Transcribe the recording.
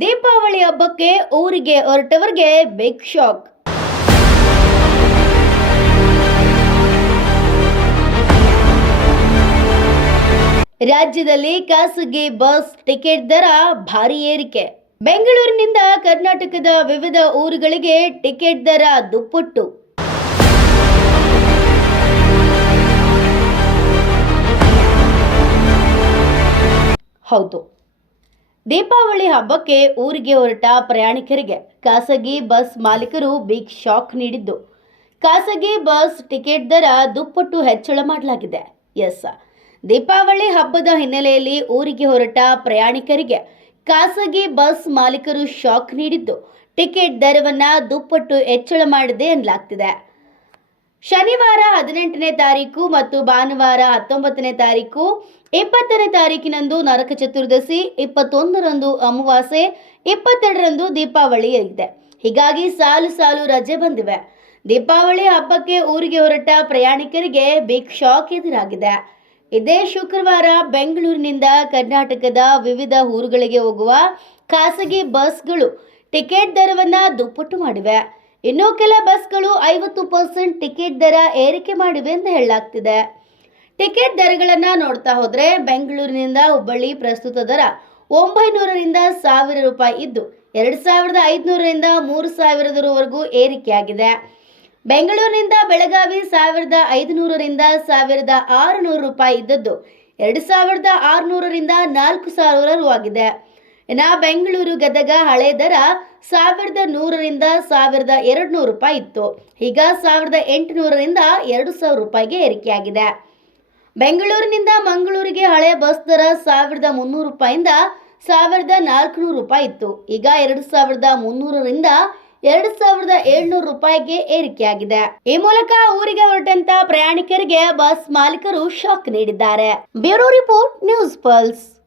ದೀಪಾವಳಿ ಹಬ್ಬಕ್ಕೆ ಊರಿಗೆ ಹೊರಟವರಿಗೆ big shock ರಾಜ್ಯದಲ್ಲಿ ಖಾಸಗಿ ಬಸ್ ಟಿಕೆಟ್ ದರ ಭಾರಿ ಏರಿಕೆ. ಬೆಂಗಳೂರಿನಿಂದ ಕರ್ನಾಟಕದ ವಿವಿಧ ಊರುಗಳಿಗೆ ಟಿಕೆಟ್ ದರ ದುಪ್ಪಟ್ಟು. ಹೌದು. ದೀಪಾವಳಿ ಹಬ್ಬಕ್ಕೆ ಊರಿಗೆ ಹೊರಟ ಪ್ರಯಾಣಿಕರಿಗೆ ಖಾಸಗಿ ಬಸ್ ಮಾಲೀಕರು ಬಿಗ್ ಶಾಕ್ ನೀಡಿದ್ದು. ಖಾಸಗಿ ಬಸ್ ಟಿಕೆಟ್ ದರ ದುಪ್ಪಟ್ಟು ಹೆಚ್ಚಳ ಮಾಡಲಾಗಿದೆ. ಎಸ್. ದೀಪಾವಳಿ ಹಬ್ಬದ ಹಿನ್ನೆಲೆಯಲ್ಲಿ ಊರಿಗೆ ಹೊರಟ ಪ್ರಯಾಣಿಕರಿಗೆ ಖಾಸಗಿ ಬಸ್ ಮಾಲೀಕರು ಶಾಕ್ ನೀಡಿದ್ದು. ಟಿಕೆಟ್ ದರವನ್ನು ದುಪ್ಪಟ್ಟು ಹೆಚ್ಚಳ ಮಾಡಿದೆ ಎನ್ನಲಾಗ್ತಿದೆ ಶನಿವಾರ ಹದಿನೆಂಟನೇ ತಾರೀಕು ಮತ್ತು ಭಾನುವಾರ ಹತ್ತೊಂಬತ್ತನೇ ತಾರೀಕು, ಇಪ್ಪತ್ತನೇ ತಾರೀಕಿನಂದು ನರಕ ಚತುರ್ದಶಿ, ಇಪ್ಪತ್ತೊಂದರಂದು ಅಮಾವಾಸ್ಯೆ, ಇಪ್ಪತ್ತೆರಡರಂದು ದೀಪಾವಳಿ ಇದೆ ಹೀಗಾಗಿ ಸಾಲು ಸಾಲು ರಜೆ ಬಂದಿವೆ. ದೀಪಾವಳಿ ಹಬ್ಬಕ್ಕೆ ಊರಿಗೆ ಹೊರಟ ಪ್ರಯಾಣಿಕರಿಗೆ ಬಿಗ್ ಶಾಕ್ ಎದುರಾಗಿದೆ. ಇದೇ ಶುಕ್ರವಾರ ಬೆಂಗಳೂರಿನಿಂದ ಕರ್ನಾಟಕದ ವಿವಿಧ ಊರುಗಳಿಗೆ ಹೋಗುವ ಖಾಸಗಿ ಬಸ್ಗಳು ಟಿಕೆಟ್ ದರವನ್ನು ದುಪ್ಪಟ್ಟು ಮಾಡಿವೆ. ಇನ್ನು ಕೆಲ ಬಸ್ಗಳು ಐವತ್ತು ಪರ್ಸೆಂಟ್ ಟಿಕೆಟ್ ದರ ಏರಿಕೆ ಮಾಡಿವೆ ಎಂದು ಹೇಳಲಾಗ್ತಿದೆ. ಟಿಕೆಟ್ ದರಗಳನ್ನು ನೋಡ್ತಾ ಹೋದರೆ ಬೆಂಗಳೂರಿನಿಂದ ಹುಬ್ಬಳ್ಳಿ ಪ್ರಸ್ತುತ ದರ ಒಂಬೈನೂರರಿಂದ ಸಾವಿರ ರೂಪಾಯಿ ಇದ್ದು, ಎರಡು ಸಾವಿರದ ಐದುನೂರರಿಂದ ಮೂರು ಸಾವಿರದವರೆಗೂ ಏರಿಕೆಯಾಗಿದೆ. ಬೆಂಗಳೂರಿನಿಂದ ಬೆಳಗಾವಿ ಸಾವಿರದ ಐದುನೂರರಿಂದ ಸಾವಿರದ ಆರುನೂರು ರೂಪಾಯಿ ಇದ್ದದ್ದು, ಎರಡು ಸಾವಿರದ ಆರುನೂರರಿಂದ ನಾಲ್ಕು ಸಾವಿರ ರು ಆಗಿದೆ. ಇನ್ನು ಬೆಂಗಳೂರು ಗದಗ ಹಳೆ ದರ ಸಾವಿರದ ನೂರರಿಂದ ಸಾವಿರದ ಎರಡು ನೂರು ರೂಪಾಯಿ ಇತ್ತು. ಈಗ ಸಾವಿರದ ಎಂಟುನೂರರಿಂದ ಎರಡು ಸಾವಿರ ರೂಪಾಯಿಗೆ ಏರಿಕೆಯಾಗಿದೆ. ಬೆಂಗಳೂರಿನಿಂದ ಮಂಗಳೂರಿಗೆ ಹಳೆ ಬಸ್ ದರ ಸಾವಿರದ ಮುನ್ನೂರು ರೂಪಾಯಿಂದ ಸಾವಿರದ ನಾಲ್ಕುನೂರು ರೂಪಾಯಿ ಇತ್ತು. ಈಗ ಎರಡು ಸಾವಿರದ ಮುನ್ನೂರರಿಂದ ಎರಡು ಸಾವಿರದ ಏಳ್ನೂರು ರೂಪಾಯಿಗೆ ಏರಿಕೆಯಾಗಿದೆ. ಈ ಮೂಲಕ ಊರಿಗೆ ಹೊರಟಂತ ಪ್ರಯಾಣಿಕರಿಗೆ ಬಸ್ ಮಾಲೀಕರು ಶಾಕ್ ನೀಡಿದ್ದಾರೆ. Bureau report, News Pulse.